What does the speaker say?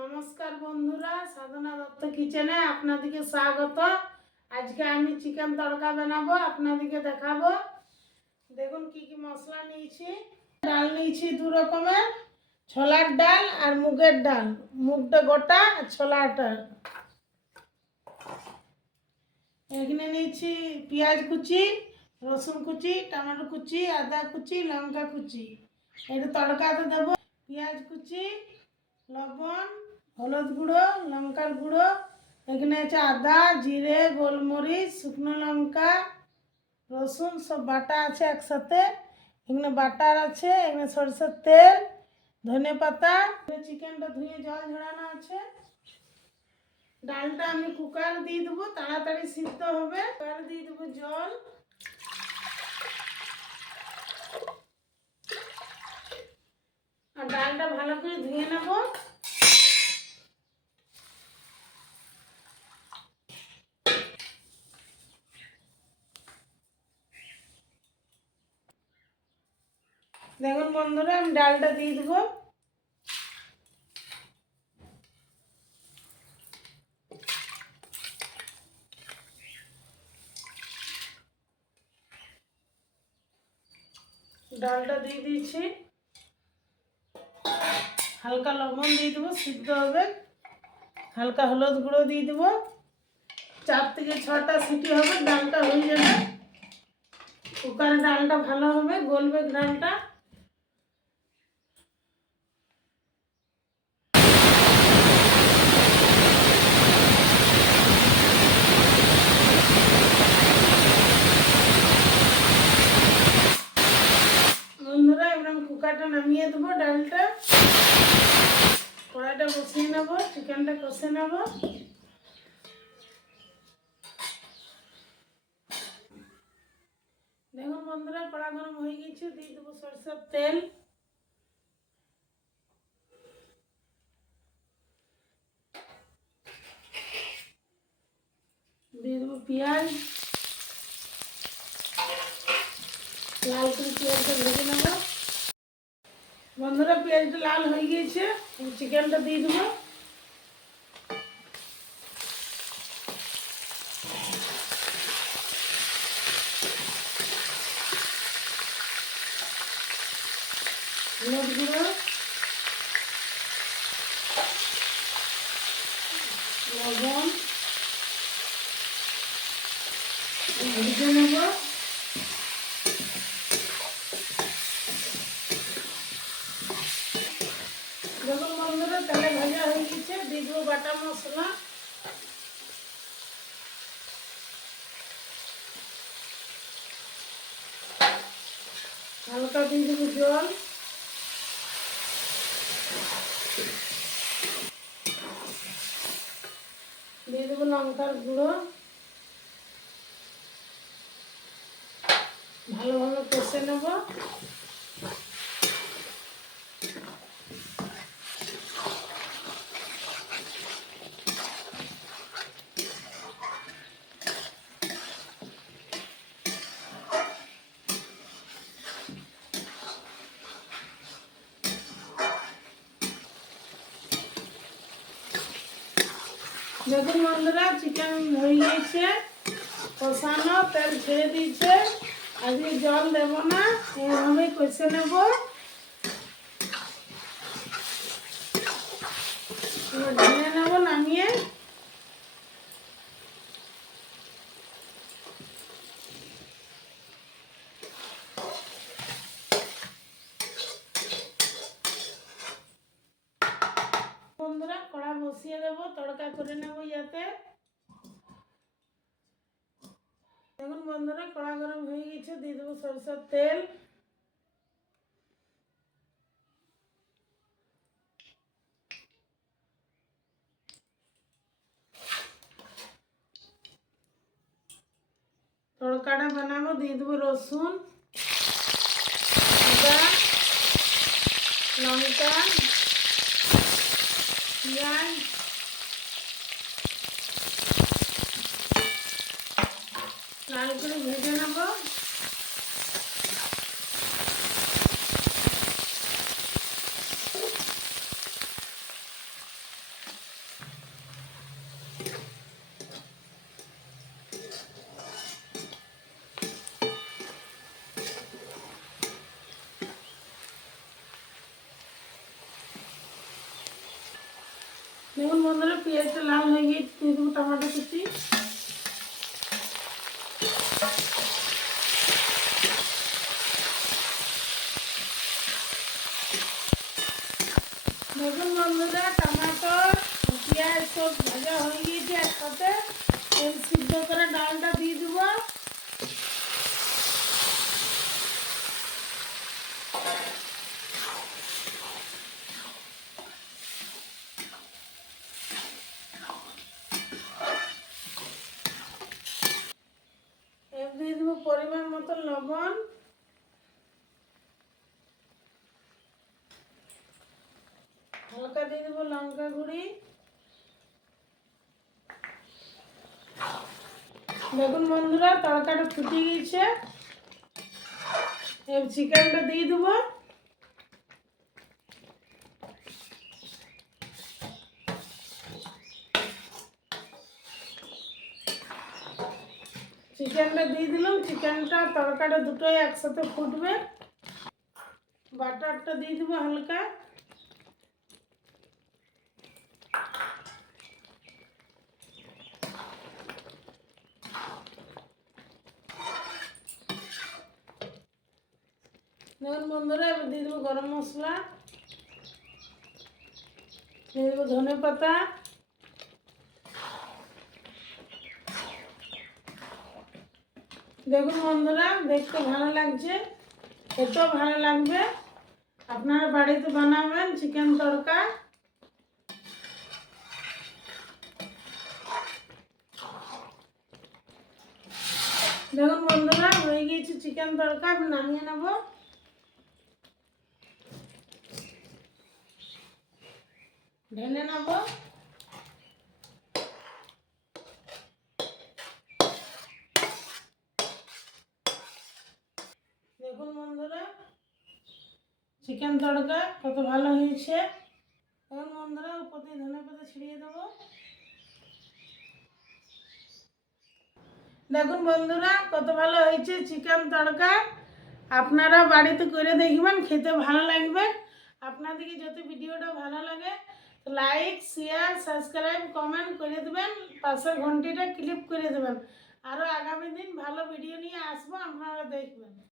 নমস্কার বন্ধুরা, সাধনা দত্ত কিচেনে আপনাদেরকে স্বাগত। আজকে আমি চিকেন তড়কা বানাবো, আপনাদেরকে দেখাবো। দেখুন কি কি মশলা নিয়েছি। ডাল নিয়েছি দু রকমের, ছোলার ডাল আর মুগের ডাল। মুগটা গোটা আর ছোলাটা। এখানে নিয়েছি পেঁয়াজ কুচি, রসুন কুচি, টমেটো কুচি, আদা কুচি, লঙ্কা কুচি। এটা তড়কাতে দেবো। পেঁয়াজ কুচি, লবণ, হলুদ গুঁড়ো, লঙ্কার গুঁড়ো, এখানে আছে আদা, জিরে, গোলমরিচ, শুকনো লঙ্কা, রসুন সব বাটা আছে একসাথে। এখানে বাটার আছে, এখানে সরষের তেল, ধনে পাতা। চিকেনটা ধুয়ে জল ঝরানো আছে। ডালটা আমি কুকার দিয়ে দেবো, তাড়াতাড়ি সিদ্ধ হবে। কুকার দিয়ে দেবো জল। আর ডালটা ভালো করে ধুয়ে নেবো। দেখুন বন্ধুরা, আমি ডালটা দিয়ে দেবো। ডালটা দিয়ে দিয়েছি। হালকা লবণ দিয়ে দেবো, সিদ্ধ হবে। হালকা হলুদ গুঁড়ো দিয়ে দেবো। 4 থেকে 6টা সিটি হবে, ডালটা হয়ে যাবে। কুকারে ডালটা ভালো হবে, গলবে ডালটা। বন্ধুরা, এবার আমি কুকারটা নামিয়ে দেবো। ডালটা কড়াইটা বসিয়ে নেবো, চিকেনটা কষে নেব। দেখুন বন্ধুরা, কড়া গরম হয়ে গেছে। দিয়ে দেবো সরষের তেল, দিয়ে দেবো পেঁয়াজ। লাল করে পেঁয়াজটা ভেজে নেব। বন্ধুরা, পেঁয়াজটা লাল হয়ে গিয়েছে, চিকেনটা দিয়ে দেবো। হলুদ গুঁড়ো, লবণ ভেজে নেব। দেখুন বন্ধুরা, তেলে ভাজা হয়ে গেছে। দিয়ে দেবো বাটা মশলা। হালকা দিয়ে দেবো জল। দিয়ে দেবো লঙ্কার গুঁড়ো। ভালোভাবে কষে নেব। দেখুন বন্ধুরা, চিকেন হয়ে গিয়েছে কষানো, তেল ছেড়ে দিয়েছে। আজকে জল দেব না, এইভাবে কষে নেব। ঢেলে নেব নামিয়ে। বন্ধুরা, কড়া বসিয়ে দেবো, তড়কা করে নেব ইয়াতে। দেখুন বন্ধুরা, কড়া গরম হয়ে গেছে। দিয়ে দেবো সরষের তেল, তড়কাটা বানাবো। দিয়ে দেবো রসুন, আদা, লঙ্কা, পেঁয়াজ, লাল করে ভেজে নেব। দেখুন বন্ধুরা পেঁয়াজটা লাল হয়ে গিয়ে দিয়ে দেবো টমেটো কুচি। দেখুন বন্ধুরা টমেটো পেঁয়াজ সব ভাজা হয়ে গিয়েছে, একসাথে এই সিদ্ধ করে ডালটা দিয়ে দেবো। এবার দিয়ে দেবো পরিমাণ মতো লবণ, হালকা দিয়ে দেবো লঙ্কা গুঁড়ি। দেখুন বন্ধুরা তরকাটা ফুটে গিয়েছে, এবার চিকেনটা দিয়ে দেবো। চিকেনটা দিয়ে দিলাম, চিকেনটা তরকাটা দুটোই একসাথে ফুটবে। বাটারটা দিয়ে দেবো হালকা। দেখুন বন্ধুরা এবার দিয়ে দেবো গরম মশলা, দিয়ে দেবো ধনে পাতা, দেখুন বন্ধুরা দেখতে ভালো লাগছে, খেতেও ভালো লাগবে। আপনারা বাড়িতে বানাবেন চিকেন তড়কা। দেখুন বন্ধুরা হয়ে গিয়েছে চিকেন তড়কা, আমি নামিয়ে নেব। ঢেলে নেব। দেখুন বন্ধুরা চিকেন তড়কা কত ভালো হয়েছে। এখন বন্ধুরা উপর দিয়ে ধনে পাতা ছিটিয়ে দেবো। দেখুন বন্ধুরা কত ভালো হয়েছে চিকেন তড়কা। আপনারা বাড়িতে করে দেখবেন, খেতে ভালো লাগবে। আপনাদেরকে যদি ভিডিওটা ভালো লাগে লাইক শেয়ার সাবস্ক্রাইব কমেন্ট করে দেবেন, পাশের ঘন্টিটা ক্লিক করে দেবেন। আরও আগামী দিন ভালো ভিডিও নিয়ে আসবো, আপনারা দেখবেন।